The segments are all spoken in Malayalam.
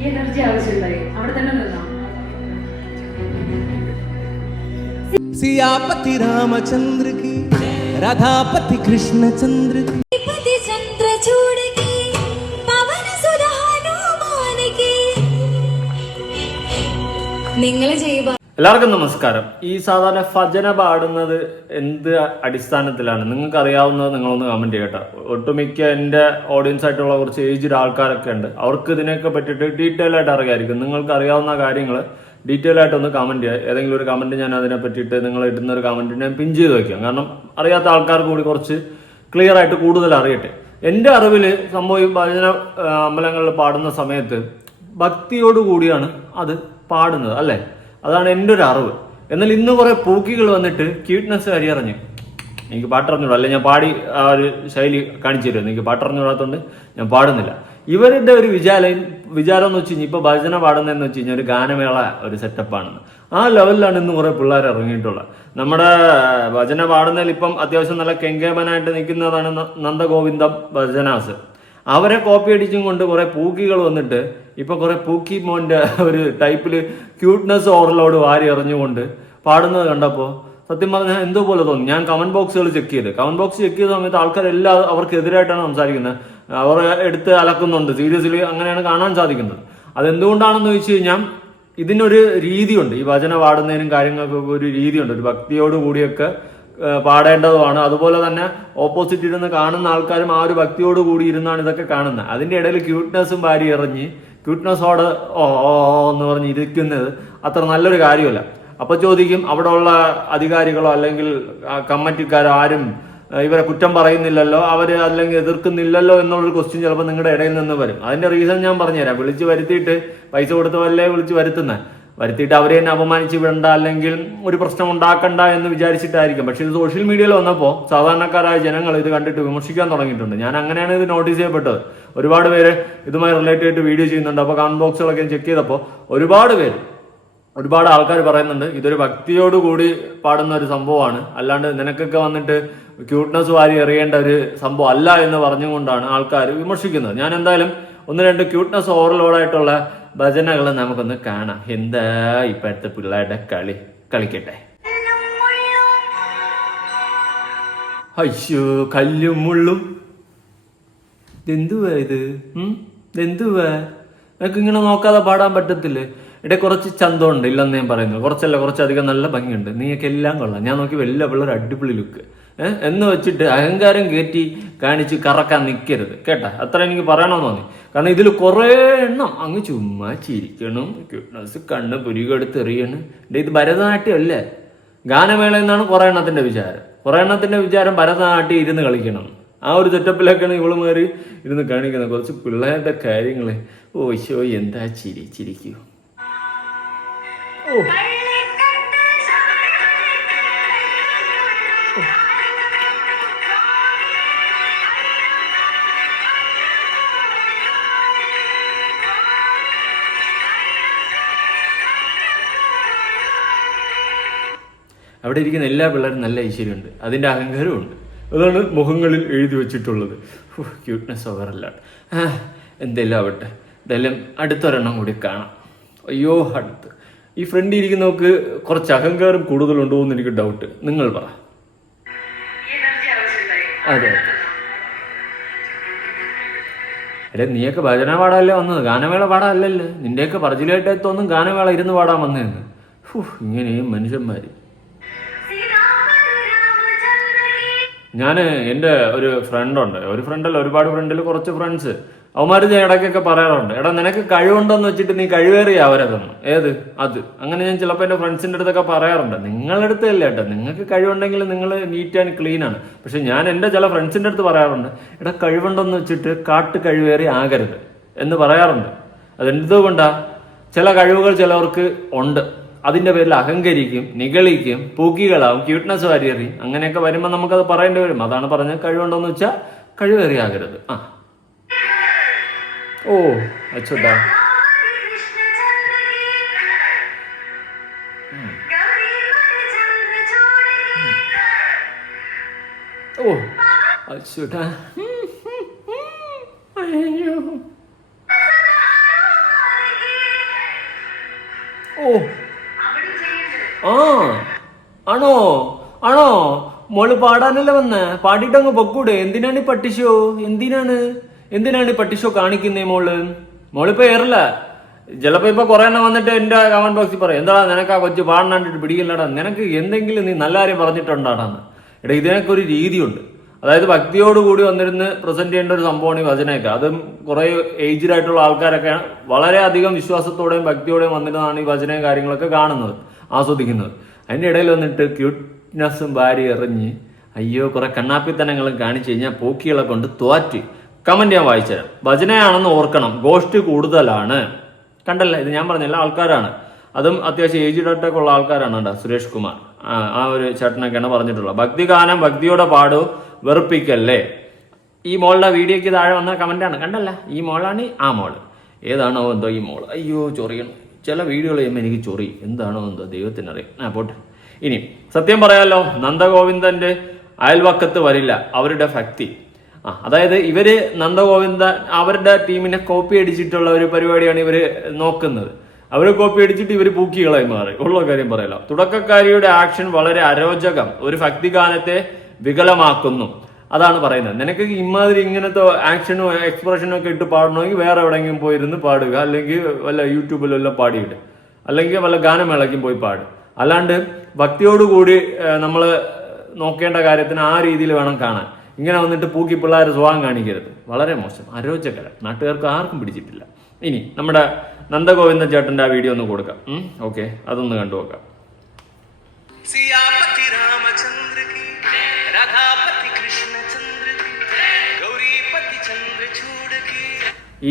ഈ എനർജി ആവശ്യമുണ്ടായി അവിടെ തന്നെ നിന്നോ. सियापति रामचंद्र की, राधापति कृष्णचंद्र की, चंद्र चूड़ की, पवन सुधा हनुमान की. നിങ്ങൾ ചെയ്യുക. എല്ലാവർക്കും നമസ്കാരം. ഈ സാധാരണ ഭജന പാടുന്നത് എന്ത് അടിസ്ഥാനത്തിലാണ് നിങ്ങൾക്ക് അറിയാവുന്നത് നിങ്ങളൊന്ന് കമന്റ് ചെയ്യട്ടോ. ഒട്ടുമിക്ക എൻ്റെ ഓഡിയൻസ് ആയിട്ടുള്ള കുറച്ച് ഏജ്ഡ് ആൾക്കാരൊക്കെ ഉണ്ട്, അവർക്ക് ഇതിനെയൊക്കെ പറ്റിയിട്ട് ഡീറ്റെയിൽ ആയിട്ട് അറിയാമായിരിക്കും. നിങ്ങൾക്ക് അറിയാവുന്ന കാര്യങ്ങൾ ഡീറ്റെയിൽ ആയിട്ടൊന്ന് കമന്റ് ചെയ്യുക. ഏതെങ്കിലും ഒരു കമന്റ് ഞാൻ അതിനെ പറ്റിയിട്ട് നിങ്ങൾ ഇടുന്ന ഒരു കമന്റ് ഞാൻ പിൻ ചെയ്ത് വയ്ക്കാം. കാരണം അറിയാത്ത ആൾക്കാർക്ക് കൂടി കുറച്ച് ക്ലിയർ ആയിട്ട് കൂടുതൽ അറിയട്ടെ. എൻ്റെ അറിവിൽ സംഭവം ഭജന അമ്പലങ്ങളിൽ പാടുന്ന സമയത്ത് ഭക്തിയോടുകൂടിയാണ് അത് പാടുന്നത്, അല്ലേ? അതാണ് എൻ്റെ ഒരു അറിവ്. എന്നാൽ ഇന്ന് കുറെ പൂക്കികൾ വന്നിട്ട് ക്യൂട്ട്നെസ് അറിയറിഞ്ഞു എനിക്ക് പാട്ടറിഞ്ഞൂടാ, അല്ലെ ഞാൻ പാടി ആ ഒരു ശൈലി കാണിച്ചു തരുമോ? എനിക്ക് പാട്ടറിഞ്ഞൂടാത്തതുകൊണ്ട് ഞാൻ പാടുന്നില്ല. ഇവരുടെ ഒരു വിചാരം എന്ന് വെച്ച് കഴിഞ്ഞാൽ ഇപ്പൊ ഭജന പാടുന്നതെന്ന് വെച്ച് കഴിഞ്ഞാൽ ഒരു ഗാനമേള ഒരു സെറ്റപ്പാണെന്ന്. ആ ലെവലിലാണ് ഇന്ന് കുറെ പിള്ളേർ ഇറങ്ങിയിട്ടുള്ളത്. നമ്മുടെ ഭജന പാടുന്നതിൽ ഇപ്പം അത്യാവശ്യം നല്ല കെങ്കേമനായിട്ട് നിൽക്കുന്നതാണ് നന്ദഗോവിന്ദം ഭജനാസ്. അവരെ കോപ്പി അടിച്ചും കൊണ്ട് കുറെ പൂക്കികൾ വന്നിട്ട് ഇപ്പൊ കുറെ പൂക്കി മോന്റെ ഒരു ടൈപ്പില് ക്യൂട്ട്നെസ് ഓവർലോഡ് വാരി എറിഞ്ഞുകൊണ്ട് പാടുന്നത് കണ്ടപ്പോ സത്യം പറഞ്ഞാൽ എന്തോ പോലെ തോന്നി. ഞാൻ കമന്റ് ബോക്സുകൾ ചെക്ക് ചെയ്ത് സമയത്ത് ആൾക്കാരെല്ലാം അവർക്കെതിരായിട്ടാണ് സംസാരിക്കുന്നത്. അവർ എടുത്ത് അലക്കുന്നുണ്ട്, സീരിയസ്ലി അങ്ങനെയാണ് കാണാൻ സാധിക്കുന്നത്. അതെന്തുകൊണ്ടാണെന്ന് ചോദിച്ചു കഴിഞ്ഞാൽ ഇതിനൊരു രീതിയുണ്ട്. ഈ ഭജന പാടുന്നതിനും കാര്യങ്ങൾക്കൊക്കെ ഒരു രീതിയുണ്ട്. ഒരു ഭക്തിയോട് കൂടിയൊക്കെ പാടേണ്ടതുമാണ്. അതുപോലെ തന്നെ ഓപ്പോസിറ്റ് ഇരുന്ന് കാണുന്ന ആൾക്കാരും ആ ഒരു ഭക്തിയോട് കൂടി ഇരുന്നാണ് ഇതൊക്കെ കാണുന്നത്. അതിന്റെ ഇടയിൽ ക്യൂട്ട്നെസ്സും വാരി എറിഞ്ഞ് ക്യൂട്ട്നെസ്സോട് ഓ എന്ന് പറഞ്ഞ് ഇരിക്കുന്നത് അത്ര നല്ലൊരു കാര്യമല്ല. അപ്പൊ ചോദിക്കും, അവിടെ ഉള്ള അധികാരികളോ അല്ലെങ്കിൽ കമ്മിറ്റിക്കാരോ ആരും ഇവരെ കുറ്റം പറയുന്നില്ലല്ലോ, അവര് അല്ലെങ്കിൽ എതിർക്കുന്നില്ലല്ലോ എന്നുള്ളൊരു ക്വസ്റ്റ്യൻ ചിലപ്പോൾ നിങ്ങളുടെ ഇടയിൽ നിന്ന് വരും. അതിന്റെ റീസൺ ഞാൻ പറഞ്ഞുതരാം. വിളിച്ച് വരുത്തിയിട്ട് പൈസ കൊടുത്തവല്ലേ വിളിച്ച് വരുത്തിയിട്ട് അവരെ തന്നെ അപമാനിച്ച് വിടണ്ട അല്ലെങ്കിൽ ഒരു പ്രശ്നം ഉണ്ടാക്കണ്ട എന്ന് വിചാരിച്ചിട്ടായിരിക്കും. പക്ഷെ ഇത് സോഷ്യൽ മീഡിയയിൽ വന്നപ്പോൾ സാധാരണക്കാരായ ജനങ്ങൾ ഇത് കണ്ടിട്ട് വിമർശിക്കാൻ തുടങ്ങിയിട്ടുണ്ട്. ഞാൻ അങ്ങനെയാണ് ഇത് നോട്ടീസ് ചെയ്യപ്പെട്ടത്. ഒരുപാട് പേര് ഇതുമായി റിലേറ്റ് ചെയ്തിട്ട് വീഡിയോ ചെയ്യുന്നുണ്ട്. അപ്പോൾ കമന്റ് ബോക്സുകളൊക്കെ ചെക്ക് ചെയ്തപ്പോൾ ഒരുപാട് ആൾക്കാർ പറയുന്നുണ്ട് ഇതൊരു ഭക്തിയോടുകൂടി പാടുന്ന ഒരു സംഭവമാണ്, അല്ലാണ്ട് നിനക്കൊക്കെ വന്നിട്ട് ക്യൂട്ട്നെസ് വാരി എറിയേണ്ട ഒരു സംഭവം അല്ല എന്ന് പറഞ്ഞുകൊണ്ടാണ് ആൾക്കാർ വിമർശിക്കുന്നത്. ഞാൻ എന്തായാലും ഒന്ന് രണ്ട് ക്യൂട്ട്നെസ് ഓവർലോഡായിട്ടുള്ള ഭജനകൾ നമുക്കൊന്ന് കാണാം. എന്താ ഇപ്പോഴത്തെ പിള്ളേരുടെ കളിക്കട്ടെ. അയ്യോ, കല്ലും മുള്ളും ഇതെന്തുവാ ഇത്? ഇതെന്തുവാ? നിനക്ക് ഇങ്ങനെ നോക്കാതെ പാടാൻ പറ്റത്തില്ലേ? ഇവിടെ കുറച്ച് ചന്തമുണ്ട്, ഇല്ലെന്ന് ഞാൻ പറയുന്നത്. കുറച്ചധികം നല്ല ഭംഗിയുണ്ട്. നീയൊക്കെ എല്ലാം കൊള്ളാം. ഞാൻ നോക്കി വലിയ പിള്ളേർ അടിപൊളി ലുക്ക് എന്ന് വെച്ചിട്ട് അഹങ്കാരം കയറ്റി കാണിച്ച് കറക്കാൻ നിൽക്കരുത് കേട്ടാ. അത്ര എനിക്ക് പറയണമെന്ന് തോന്നി. കാരണം ഇതിൽ കുറേ എണ്ണം അങ്ങ് ചുമ്മാ ചിരിക്കണം, ക്യൂട്ട്നെസ് കണ്ണ് പുരികെടുത്ത് എറിയണം. ഇത് ഭരതനാട്യം അല്ലേ, ഗാനമേള എന്നാണ് കുറേ എണ്ണത്തിന്റെ വിചാരം ഭരതനാട്യം ഇരുന്ന് കളിക്കണം. ആ ഒരു സെറ്റപ്പിലൊക്കെയാണ് ഇവള് മാറി ഇരുന്ന് കാണിക്കുന്നത്. കുറച്ച് പിള്ളേരുടെ കാര്യങ്ങള് ഓശോ എന്താ ചിരിക്കൂ. ഓ അവിടെ ഇരിക്കുന്ന എല്ലാ പിള്ളേരും നല്ല ഐശ്വര്യമുണ്ട്, അതിൻ്റെ അഹങ്കാരമുണ്ട്. അതാണ് മുഖങ്ങളിൽ എഴുതി വെച്ചിട്ടുള്ളത്. ക്യൂട്ട്നെസ് ഓവറല്ല. എന്തെല്ലാം ആവട്ടെ, ഇതെല്ലാം അടുത്തൊരെണ്ണം കൂടി കാണാം. അയ്യോ, അടുത്ത് ഈ ഫ്രണ്ട് ഇരിക്കുന്നവർക്ക് കുറച്ച് അഹങ്കാരം കൂടുതലുണ്ടോ എന്ന് എനിക്ക് ഡൗട്ട്. നിങ്ങൾ പറ. അതെ എടേ, നീയൊക്കെ ഭജന പാടാനല്ലേ വന്നത്, ഗാനമേള പാടാനല്ലല്ലോ. നിന്റെയൊക്കെ പറച്ചിലായിട്ടൊന്നും ഗാനമേള ഇരുന്ന് പാടാൻ വന്നതെന്ന്. ഇങ്ങനെയും മനുഷ്യന്മാര്. ഞാൻ എൻ്റെ ഒരു ഫ്രണ്ടല്ല, ഒരുപാട് ഫ്രണ്ടിൽ കുറച്ച് ഫ്രണ്ട്സ് അവന്മാർ ഞാൻ ഇടയ്ക്കൊക്കെ പറയാറുണ്ട്, എടാ നിനക്ക് കഴിവുണ്ടോന്ന് വെച്ചിട്ട് നീ കഴിവേറിയ അവരതൊന്നും അങ്ങനെ ഞാൻ ചിലപ്പോൾ എൻ്റെ ഫ്രണ്ട്സിൻ്റെ അടുത്തൊക്കെ പറയാറുണ്ട്. നിങ്ങളുടെ അടുത്തല്ല കേട്ടോ, നിങ്ങൾക്ക് കഴിവുണ്ടെങ്കിൽ നിങ്ങൾ നീറ്റ് ആൻഡ് ക്ലീൻ ആണ്. പക്ഷെ ഞാൻ എൻ്റെ ചില ഫ്രണ്ട്സിൻ്റെ അടുത്ത് പറയാറുണ്ട്, എടാ കഴിവുണ്ടെന്ന് വെച്ചിട്ട് കഴിവേറി ആകരുത് എന്ന് പറയാറുണ്ട്. അതെന്തുകൊണ്ടാ? ചില കഴിവുകൾ ചിലവർക്ക് ഉണ്ട്, അതിന്റെ പേരിൽ അഹങ്കരിക്കും, നിഗളിക്കും, പൂക്കികളാവും, ക്യൂട്ട്നെസ് വാരിയറിയും. അങ്ങനെയൊക്കെ വരുമ്പോൾ നമുക്കത് പറയേണ്ടി വരും. അതാണ് പറഞ്ഞത്, കഴിവുണ്ടോന്ന് വെച്ചാൽ കഴിവേറിയാകരുത്. ഓ അച്ചോട്ടാ. ഓ അച്ചോട്ടാ. ഓ ആ ആണോ ആണോ മോള് പാടാനല്ലേ വന്നേ? പാടിയിട്ടങ്ങ് പൊക്കൂടെ? എന്തിനാണ് ഈ പട്ടിഷോ? എന്തിനാണ് ഈ പട്ടിഷോ കാണിക്കുന്നേ മോളിപ്പോ ഏറില്ല. ചിലപ്പോ ഇപ്പൊ കുറെ എണ്ണം വന്നിട്ട് എന്റെ കമന്റ് ബോക്സിൽ പറയും, എന്താ നിനക്ക് ആ കൊച്ചു പാടാണ്ടിട്ട് പിടിക്കില്ലടാ, നിനക്ക് എന്തെങ്കിലും നീ നല്ല കാര്യം പറഞ്ഞിട്ടുണ്ടാടാന്ന്. എടാ, ഇതിനൊക്കെ ഒരു രീതിയുണ്ട്. അതായത് ഭക്തിയോടുകൂടി വന്നിരുന്ന് പ്രസന്റ് ചെയ്യേണ്ട ഒരു സംഭവമാണ് ഈ ഭജനയൊക്കെ. അതും കുറെ ഏജ്ഡ് ആയിട്ടുള്ള ആൾക്കാരൊക്കെ വളരെയധികം വിശ്വാസത്തോടെയും ഭക്തിയോടെയും വന്നിരുന്നാണ് ഈ ഭജനയും കാര്യങ്ങളൊക്കെ കാണുന്നത്, ആസ്വദിക്കുന്നത്. അതിന്റെ ഇടയിൽ വന്നിട്ട് ക്യൂട്ട്നെസ്സും ഭാര്യ എറിഞ്ഞ് അയ്യോ കുറെ കണ്ണാപ്പിത്തനങ്ങളും കാണിച്ചു കഴിഞ്ഞാൽ പോക്കികളെ കൊണ്ട് തോറ്റ്. കമന്റ് ഞാൻ വായിച്ചുതരാം. ഭജനയാണെന്ന് ഓർക്കണം, ഗോഷ്ഠി കൂടുതലാണ്. കണ്ടല്ല, ഇത് ഞാൻ പറഞ്ഞ എല്ലാ ആൾക്കാരാണ്, അതും അത്യാവശ്യം ഏജ്ഡ് ആയിട്ടൊക്കെ ഉള്ള ആൾക്കാരാണ്. കേട്ടോ, സുരേഷ് കുമാർ ആ ഒരു ചേട്ടനൊക്കെയാണ് പറഞ്ഞിട്ടുള്ളത്. ഭക്തിഗാനം ഭക്തിയോടെ പാടൂ, വെറുപ്പിക്കല്ലേ. ഈ മോളുടെ വീഡിയോക്ക് താഴെ വന്ന കമന്റാണ്. കണ്ടല്ല, ഈ മോളാണ് ആ മോള്. ഏതാണോ എന്തോ ഈ മോള്. അയ്യോ ചൊറിയണം, ചില വീഡിയോകൾ ചെയ്യുമ്പോൾ എനിക്ക് ചൊറി. എന്താണോ എന്തോ ദൈവത്തിനറിയാം. പോട്ടെ. ഇനി സത്യം പറയാലോ, നന്ദഗോവിന്ദന്റെ അയൽവക്കത്ത് വരില്ല അവരുടെ ഭക്തി. അതായത് ഇവര് നന്ദഗോവിന്ദ അവരുടെ ടീമിനെ കോപ്പി അടിച്ചിട്ടുള്ള ഒരു പരിപാടിയാണ് ഇവര് നോക്കുന്നത്. അവര് കോപ്പി അടിച്ചിട്ട് ഇവര് പൂക്കികളായി മാറി. ഉള്ള കാര്യം പറയാലോ. തുടക്കക്കാരിയുടെ ആക്ഷൻ വളരെ അരോചകം, ഒരു ഭക്തിഗാനത്തെ വികലമാക്കുന്നു. അതാണ് പറയുന്നത്. നിനക്ക് ഇമാതിരി ഇങ്ങനത്തെ ആക്ഷനും എക്സ്പ്രഷനും ഒക്കെ ഇട്ട് പാടണമെങ്കിൽ വേറെ എവിടെയെങ്കിലും പോയിരുന്ന് പാടുക, അല്ലെങ്കിൽ വല്ല യൂട്യൂബിലെല്ലാം പാടിയിട്ട്, അല്ലെങ്കിൽ വല്ല ഗാനമേളയ്ക്കും പോയി പാടുക. അല്ലാണ്ട് ഭക്തിയോടുകൂടി നമ്മൾ നോക്കേണ്ട കാര്യത്തിന് ആ രീതിയിൽ വേണം കാണാൻ. ഇങ്ങനെ വന്നിട്ട് പൂക്കി പിള്ളേർ സ്വഭാവം കാണിക്കരുത്. വളരെ മോശം, അരോചകരം, നാട്ടുകാർക്ക് ആർക്കും പിടിച്ചിട്ടില്ല. ഇനി നമ്മുടെ നന്ദഗോവിന്ദ ചേട്ടന്റെ ആ വീഡിയോ ഒന്ന് കൊടുക്കാം. ഓക്കെ, അതൊന്ന് കണ്ടു നോക്കാം.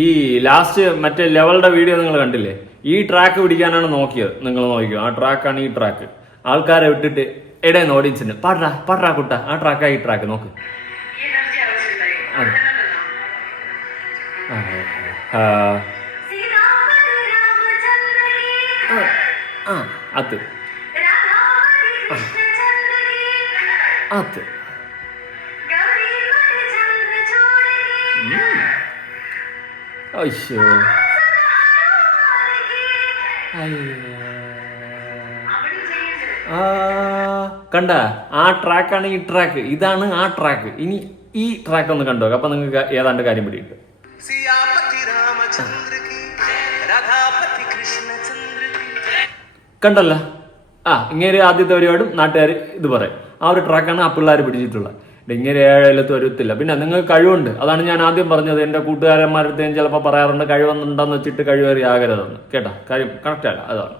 ഈ ലാസ്റ്റ് മറ്റേ ലെവലിന്റെ വീഡിയോ നിങ്ങൾ കണ്ടില്ലേ? ഈ ട്രാക്ക് പിടിക്കാനാണ് നോക്കിയത്. നിങ്ങൾ നോക്കിയോ, ആ ട്രാക്കാണ് ഈ ട്രാക്ക്. ആൾക്കാരെ വിട്ടിട്ട് ഇടയിൽ ഓഡിയൻസിന് പാടാ കുട്ട, ആ ട്രാക്കാ ഈ ട്രാക്ക് നോക്ക്. അത് അയ്യോ കണ്ട, ആ ട്രാക്കാണ് ഈ ട്രാക്ക്. ഇതാണ് ആ ട്രാക്ക്. ഇനി ഈ ട്രാക്ക് ഒന്ന് കണ്ടു, അപ്പൊ നിങ്ങൾക്ക് ഏതാണ്ട് കാര്യം പിടിയിട്ട്. കണ്ടല്ല, ഇങ്ങനെ ആദ്യത്തെ പരിപാടിയും നാട്ടുകാർ ഇത് പറയും. ആ ഒരു ട്രാക്കാണ് ആ പിള്ളേർ പിടിച്ചിട്ടുള്ളത്. ഇങ്ങനെ ഏഴെല്ലത്ത് വരുത്തില്ല. പിന്നെ നിങ്ങൾക്ക് കഴിവുണ്ട്, അതാണ് ഞാൻ ആദ്യം പറഞ്ഞത്. എന്റെ കൂട്ടുകാരന്മാരടുത്തേയും ചിലപ്പോൾ പറയാറുണ്ട് കഴിവുണ്ടെന്ന് വെച്ചിട്ട് കഴിവേറി ആകരുതെന്ന്. കേട്ടാ, കാര്യം കറക്റ്റ് അല്ല. അതാണ്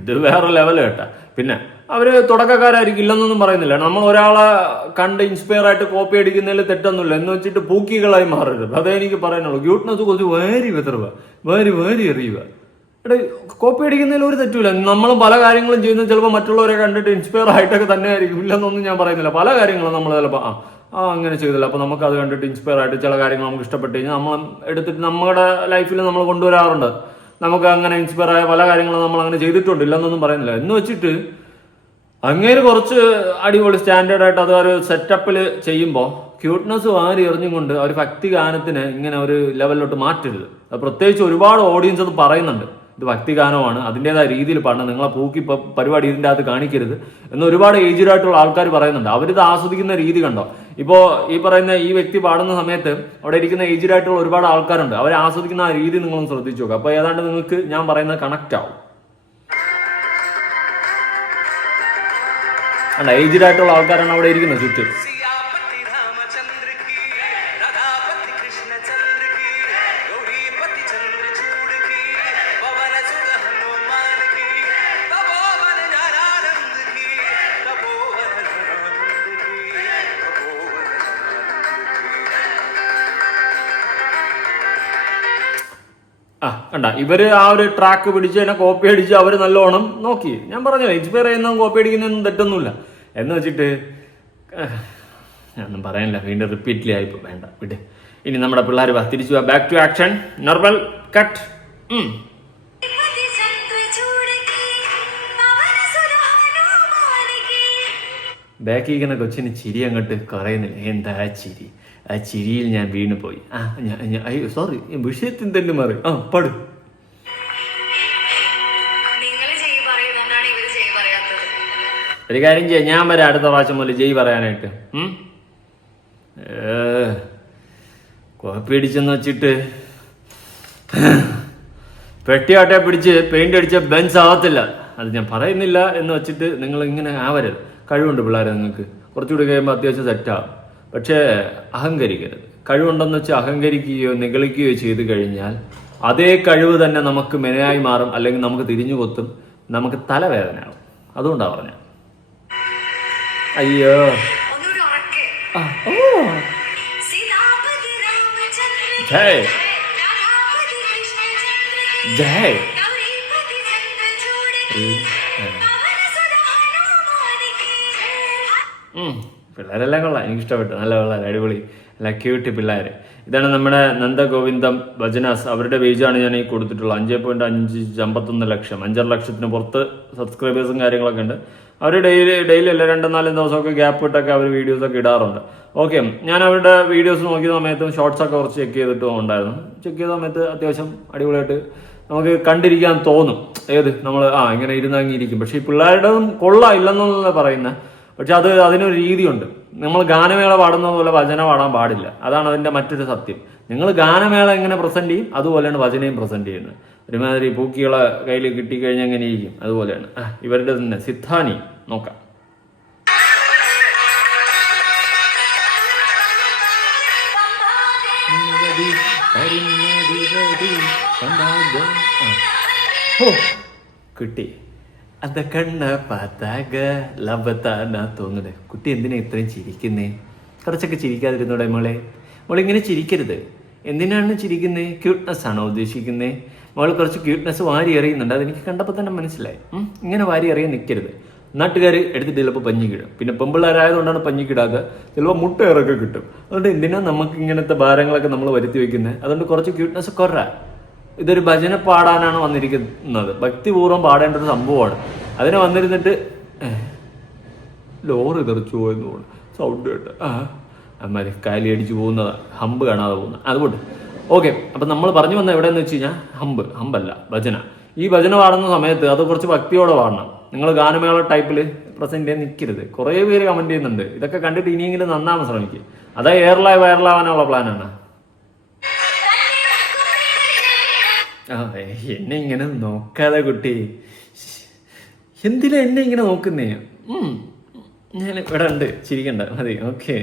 ഇത് വേറെ ലെവൽ കേട്ടാ. പിന്നെ അവര് തുടക്കക്കാരായിരിക്കും, ഇല്ലെന്നൊന്നും പറയുന്നില്ല. നമ്മൾ ഒരാളെ കണ്ട് ഇൻസ്പയർ ആയിട്ട് കോപ്പി അടിക്കുന്നതിൽ തെറ്റൊന്നുമില്ല. എന്ന് വെച്ചിട്ട് പൂക്കികളായി മാറരുത്. അതേ എനിക്ക് പറയാനുള്ളൂ. ക്യൂട്ട്നെസ് കുറച്ച് വേരി വിതറുക, വേരി എറിയുക. എടേ, കോപ്പി അടിക്കുന്നതിൽ ഒരു തെറ്റുമില്ല. നമ്മൾ പല കാര്യങ്ങളും ചെയ്യുന്നത് ചിലപ്പോൾ മറ്റുള്ളവരെ കണ്ടിട്ട് ഇൻസ്പയർ ആയിട്ടൊക്കെ തന്നെ ആയിരിക്കും. ഇല്ലെന്നൊന്നും ഞാൻ പറയുന്നില്ല. പല കാര്യങ്ങളും നമ്മൾ ചിലപ്പോൾ അങ്ങനെ ചെയ്തില്ല, അപ്പൊ നമുക്ക് അത് കണ്ടിട്ട് ഇൻസ്പയർ ആയിട്ട് ചില കാര്യങ്ങൾ നമുക്ക് ഇഷ്ടപ്പെട്ട് കഴിഞ്ഞാൽ നമ്മൾ എടുത്തിട്ട് നമ്മുടെ ലൈഫിൽ നമ്മൾ കൊണ്ടുവരാറുണ്ട്. നമുക്ക് അങ്ങനെ ഇൻസ്പയർ ആയ പല കാര്യങ്ങളും നമ്മൾ അങ്ങനെ ചെയ്തിട്ടുണ്ട്, ഇല്ലെന്നൊന്നും പറയുന്നില്ല. എന്ന് വെച്ചിട്ട് അങ്ങനെ കുറച്ച് അടിപൊളി സ്റ്റാൻഡേർഡ് ആയിട്ട് അത് ഒരു സെറ്റപ്പിൽ ചെയ്യുമ്പോൾ ക്യൂട്ട്നെസ് വാരി എറിഞ്ഞും കൊണ്ട് ഒരു ഭക്തി ഗാനത്തിന് ഇങ്ങനെ ഒരു ലെവലിലോട്ട് മാറ്റരുത്. അത് പ്രത്യേകിച്ച് ഒരുപാട് ഓഡിയൻസ് അത് പറയുന്നുണ്ട്, ഇത് ഭക്തിഗാനമാണ്, അതിൻ്റെതായ രീതിയിൽ പാടണം, നിങ്ങളെ പൂക്കി പരിപാടി ഇതിൻ്റെ അകത്ത് കാണിക്കരുത് എന്ന് ഒരുപാട് ഏജ്ഡ് ആയിട്ടുള്ള ആൾക്കാർ പറയുന്നുണ്ട്. അവരിത് ആസ്വദിക്കുന്ന രീതി കണ്ടോ? ഇപ്പോൾ ഈ പറയുന്ന ഈ വ്യക്തി പാടുന്ന സമയത്ത് അവിടെ ഇരിക്കുന്ന ഏജ്ഡ് ആയിട്ടുള്ള ഒരുപാട് ആൾക്കാരുണ്ട്. അവർ ആസ്വദിക്കുന്ന ആ രീതി നിങ്ങളൊന്ന് ശ്രദ്ധിച്ചു നോക്കുക. അപ്പോൾ ഏതാണ്ട് നിങ്ങൾക്ക് ഞാൻ പറയുന്നത് കണക്റ്റ് ആവും. അല്ല, ഏജ്ഡ് ആയിട്ടുള്ള ആൾക്കാരാണ് അവിടെ ഇരിക്കുന്നത് ചുറ്റും. കണ്ട, ഇവര് ആ ഒരു ട്രാക്ക് പിടിച്ച് അതിനെ കോപ്പി അടിച്ച് അവര് നല്ലോണം നോക്കി. ഞാൻ പറഞ്ഞില്ല, ഇൻസ്പയർ ചെയ്യുന്നതും കോപ്പി അടിക്കുന്നതൊന്നും തെറ്റൊന്നുമില്ല. എന്ന് വെച്ചിട്ട് ഞാനൊന്നും പറയാനില്ല, വീണ്ടും റിപ്പീറ്റ്ലി ആയിപ്പോ, വേണ്ട വിട്. ഇനി നമ്മുടെ പിള്ളേർ തിരിച്ചു പോവാ. Back to action. Normal cut. ബാക്കിരിക്കുന്ന കൊച്ചിന് ചിരി അങ്ങോട്ട് കുറയുന്നില്ല. എന്താ ചിരി? ആ ചിരിയിൽ ഞാൻ വീണു പോയി. അയ്യോ സോറി, വിഷയത്തിന് തന്നെ മാറി. പാട്. ഒരു കാര്യം ചെയ്യാം, ഞാൻ വരാം അടുത്ത പ്രാവശ്യം മുതൽ ജയ് പറയാനായിട്ട്. കോപ്പി അടിച്ചെന്ന് വെച്ചിട്ട് പെട്ടിയാട്ടെ പിടിച്ച് പെയിന്റ് അടിച്ച ബെഞ്ച് ആവത്തില്ല. അത് ഞാൻ പറയുന്നില്ല എന്ന് വെച്ചിട്ട് നിങ്ങൾ ഇങ്ങനെ ആവരുത്. കഴിവുണ്ട് പിള്ളേരെ, നിങ്ങൾക്ക് കുറച്ചുകൂടി കഴിയുമ്പോൾ അത്യാവശ്യം സെറ്റാവും. പക്ഷേ അഹങ്കരിക്കരുത്. കഴിവുണ്ടെന്ന് വെച്ചാൽ അഹങ്കരിക്കുകയോ നിഗളിക്കുകയോ ചെയ്തു കഴിഞ്ഞാൽ അതേ കഴിവ് തന്നെ നമുക്ക് മെനയായി മാറും, അല്ലെങ്കിൽ നമുക്ക് തിരിഞ്ഞു കൊത്തും, നമുക്ക് തലവേദനയാവും. അതുകൊണ്ടാണ് പറഞ്ഞ. അയ്യോ ജയ് ജയ്. പിള്ളേരെല്ലാം കൊള്ളാം, എനിക്കിഷ്ടപ്പെട്ടു. നല്ല പിള്ളേർ, അടിപൊളി, നല്ല ക്യൂട്ട് പിള്ളേർ. ഇതാണ് നമ്മുടെ നന്ദഗോവിന്ദം ഭജനാസ്. അവരുടെ പേജാണ് ഞാൻ ഈ കൊടുത്തിട്ടുള്ളത്. 5.51 ലക്ഷം, 5.5 ലക്ഷത്തിന് പുറത്ത് സബ്സ്ക്രൈബേഴ്സും കാര്യങ്ങളൊക്കെ ഉണ്ട്. അവർ ഡെയിലി അല്ല 2-4 ദിവസമൊക്കെ ഗ്യാപ്പ് ഇട്ടൊക്കെ അവർ വീഡിയോസൊക്കെ ഇടാറുണ്ട്. ഓക്കെ, ഞാൻ അവരുടെ വീഡിയോസ് നോക്കിയ സമയത്തും ഷോർട്സൊക്കെ കുറച്ച് ചെക്ക് ചെയ്തിട്ടും ഉണ്ടായിരുന്നു. ചെക്ക് ചെയ്ത സമയത്ത് അത്യാവശ്യം അടിപൊളിയായിട്ട് നമുക്ക് കണ്ടിരിക്കാൻ തോന്നും. ഏത് നമ്മൾ ഇങ്ങനെ ഇരുന്നങ്ങിയിരിക്കും. പക്ഷെ ഈ പിള്ളേരുടെ കൊള്ളാം ഇല്ലെന്നുള്ള പറയുന്നത്. പക്ഷെ അതിനൊരു രീതിയുണ്ട്. നമ്മൾ ഗാനമേള പാടുന്നത് പോലെ ഭജന പാടാൻ പാടില്ല. അതാണ് അതിൻ്റെ മറ്റൊരു സത്യം. നിങ്ങൾ ഗാനമേള എങ്ങനെ പ്രസന്റ് ചെയ്യും അതുപോലെയാണ് ഭജനയും പ്രസന്റ് ചെയ്യുന്നത്. ഒരുമാതിരി പൂക്കികളെ കയ്യിൽ കിട്ടിക്കഴിഞ്ഞാൽ എങ്ങനെ ഇരിക്കും, അതുപോലെയാണ്. ഇവരുടെ തന്നെ സിദ്ധാനി നോക്കാം. കുട്ടി അത കണ്ണ പാത്താക ലഭത്താനാ തോന്നുന്നത്. കുട്ടി എന്തിനാ ഇത്രയും ചിരിക്കുന്നേ? കുറച്ചൊക്കെ ചിരിക്കാതിരുന്നോടെ മോളെ. മോളിങ്ങനെ ചിരിക്കരുത്. എന്തിനാണ് ചിരിക്കുന്നത്? ക്യൂട്ട്നെസ് ആണോ ഉദ്ദേശിക്കുന്നത്? മോൾ കുറച്ച് ക്യൂട്ട്നെസ് വാരി എറിയുന്നുണ്ട്. അതെനിക്ക് കണ്ടപ്പോൾ തന്നെ മനസ്സിലായി. ഇങ്ങനെ വാരി എറിയാൻ നിൽക്കരുത്. നാട്ടുകാർ എടുത്തിട്ട് ചിലപ്പോൾ പഞ്ഞിക്കിടും. പിന്നെ പെമ്പിള്ളേരായതുകൊണ്ടാണ് പഞ്ഞിക്കിടാക്കുക. ചിലപ്പോൾ മുട്ടയേറൊക്കെ കിട്ടും. അതുകൊണ്ട് എന്തിനാ നമുക്ക് ഇങ്ങനത്തെ ഭാരങ്ങളൊക്കെ നമ്മൾ വരുത്തി വെക്കുന്നത്? അതുകൊണ്ട് കുറച്ച് ക്യൂട്ട്നെസ് കുറവാ. ഇതൊരു ഭജന പാടാനാണ് വന്നിരിക്കുന്നത്. ഭക്തിപൂർവ്വം പാടേണ്ട ഒരു സംഭവമാണ്. അതിനെ വന്നിരുന്നിട്ട് ലോറി തെറിച്ചു പോയെന്ന് തോന്നുന്നു. സൗണ്ട് കേട്ട് അമ്മാര് കാലി അടിച്ചു പോകുന്നതാ, ഹമ്പ് കാണാതെ പോകുന്നത്. അതുകൊണ്ട് ഓക്കെ. അപ്പം നമ്മൾ പറഞ്ഞു വന്ന എവിടെയെന്ന് വെച്ച് കഴിഞ്ഞാൽ ഹമ്പല്ല, ഭജന. ഈ ഭജന പാടുന്ന സമയത്ത് അത് കുറച്ച് ഭക്തിയോടെ പാടണം. നിങ്ങൾ ഗാനമേള ടൈപ്പിൽ പ്രസന്റ് ചെയ്യാൻ നിൽക്കരുത്. കുറേ പേര് കമന്റ് ചെയ്യുന്നുണ്ട്. ഇതൊക്കെ കണ്ടിട്ട് ഇനിയെങ്കിലും നന്നാവാൻ ശ്രമിക്കുക. അതാ വൈറലാവാനുള്ള പ്ലാനാണ്. എന്നെ ഇങ്ങനെ നോക്കാതെ കുട്ടി. എന്തിനാ എന്നെ ഇങ്ങനെ നോക്കുന്നേ? ഞാൻ ഇവിടെ ഉണ്ട്, ചിരിക്കണ്ട, മതി. ഓക്കെ.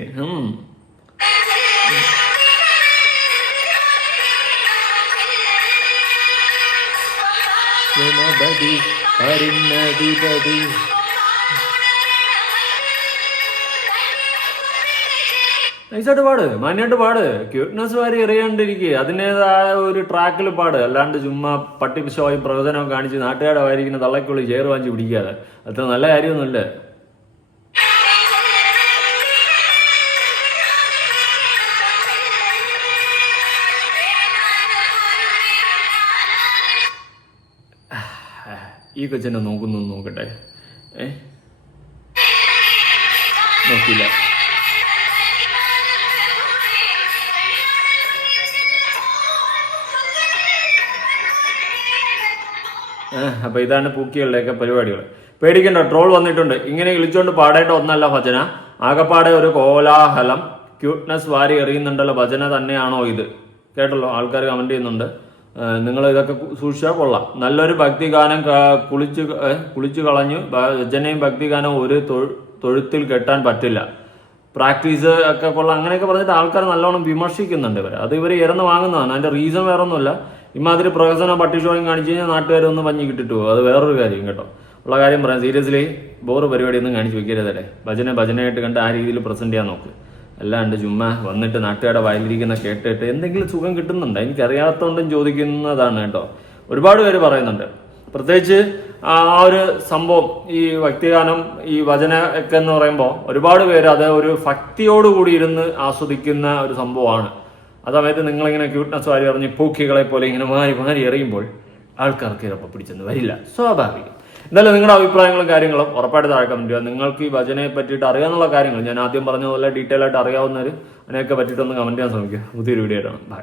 നൈസായിട്ട് പാട്, മാന്യമായിട്ട് പാട്. ക്യൂട്ട്നെസ് വാരി എറിയാണ്ടിരിക്കുക. അതിൻ്റെതായ ഒരു ട്രാക്കിൽ പാട്. അല്ലാണ്ട് ചുമ്മാ പട്ടി ഷോയും പ്രവചനവും കാണിച്ച് നാട്ടുകാരുടെ വായിരിക്കുന്ന തള്ളക്കുള്ളി ചേറ് വാങ്ങിച്ച് പിടിക്കാതെ. അത്ര നല്ല കാര്യമൊന്നുമില്ല. ഈ കൊച്ചെന്നെ നോക്കുന്നു നോക്കട്ടെ. നോക്കില്ല. അപ്പൊ ഇതാണ് പൂക്കികളുടെയൊക്കെ പരിപാടികൾ. പേടിക്കണ്ട, ട്രോൾ വന്നിട്ടുണ്ട്. ഇങ്ങനെ വിളിച്ചുകൊണ്ട് പാടേണ്ട ഒന്നല്ല ഭജന. ആകപ്പാടെ ഒരു കോലാഹലം. ക്യൂട്ട്നെസ് വാരി എറിയുന്നുണ്ടല്ലോ, ഭജന തന്നെയാണോ ഇത്? കേട്ടല്ലോ, ആൾക്കാർ കമന്റ് ചെയ്യുന്നുണ്ട്. നിങ്ങൾ ഇതൊക്കെ സൂക്ഷിച്ചാൽ കൊള്ളാം. നല്ലൊരു ഭക്തിഗാനം കുളിച്ചു കളഞ്ഞു. ഭജനയും ഭക്തിഗാനവും ഒരു തൊഴുത്തിൽ കെട്ടാൻ പറ്റില്ല. പ്രാക്ടീസ് ഒക്കെ കൊള്ളാം അങ്ങനെയൊക്കെ പറഞ്ഞിട്ട് ആൾക്കാർ നല്ലോണം വിമർശിക്കുന്നുണ്ട് ഇവരെ. അത് ഇവർ ഇറന്ന് വാങ്ങുന്നതാണ്. അതിന്റെ റീസൺ വേറെ ഒന്നുമില്ല. ഇമാതിരി പ്രഹസനം പട്ടി ഷോയും കാണിച്ചു കഴിഞ്ഞാൽ നാട്ടുകാരൊന്ന് പഞ്ഞി കിട്ടിട്ട് പോകും. അത് വേറൊരു കാര്യം കേട്ടോ. ഉള്ള കാര്യം പറയാം. സീരിയസ്ലി ബോറ് പരിപാടിയൊന്നും കാണിച്ചു വെക്കരുതല്ലേ. ഭജനയായിട്ട് കണ്ട് ആ രീതിയിൽ പ്രസന്റ് ചെയ്യാൻ നോക്ക്. അല്ലാണ്ട് ചുമ്മാ വന്നിട്ട് നാട്ടുകാരുടെ വായിലിരിക്കുന്ന കേട്ടിട്ട് എന്തെങ്കിലും സുഖം കിട്ടുന്നുണ്ടോ? എനിക്കറിയാത്തതുകൊണ്ടും ചോദിക്കുന്നതാണ് കേട്ടോ. ഒരുപാട് പേര് പറയുന്നുണ്ട്. പ്രത്യേകിച്ച് ആ ഒരു സംഭവം ഈ ഭക്തിഗാനം ഈ വചന ഒക്കെ എന്ന് പറയുമ്പോൾ ഒരുപാട് പേര് അത് ഒരു ഭക്തിയോടുകൂടി ഇരുന്ന് ആസ്വദിക്കുന്ന ഒരു സംഭവമാണ്. ആ സമയത്ത് നിങ്ങളിങ്ങനെ ക്യൂട്ട്നെസ് വാരി അറിഞ്ഞ് പൂക്കികളെ പോലെ ഇങ്ങനെ മാറി മാറി എറിയുമ്പോൾ ആൾക്കാർക്ക് ചിലപ്പോൾ പിടിച്ചെന്ന് വരില്ല, സ്വാഭാവികം. എന്തായാലും നിങ്ങളുടെ അഭിപ്രായങ്ങളും കാര്യങ്ങളും ഉറപ്പായിട്ട് താഴെ കമന്റ് ചെയ്യുക. നിങ്ങൾക്ക് ഈ ഭജനയെ പറ്റിയിട്ട് അറിയാവുന്ന കാര്യങ്ങൾ ഞാൻ ആദ്യം പറഞ്ഞ പോലെ ഡീറ്റെയിൽ ആയിട്ട് അറിയാവുന്നവർ അതിനെയൊക്കെ പറ്റിയിട്ടൊന്ന് കമന്റ് ചെയ്യാൻ ശ്രമിക്കുക. പുതിയൊരു വീഡിയോ ആയിട്ടാണ്. ബൈ.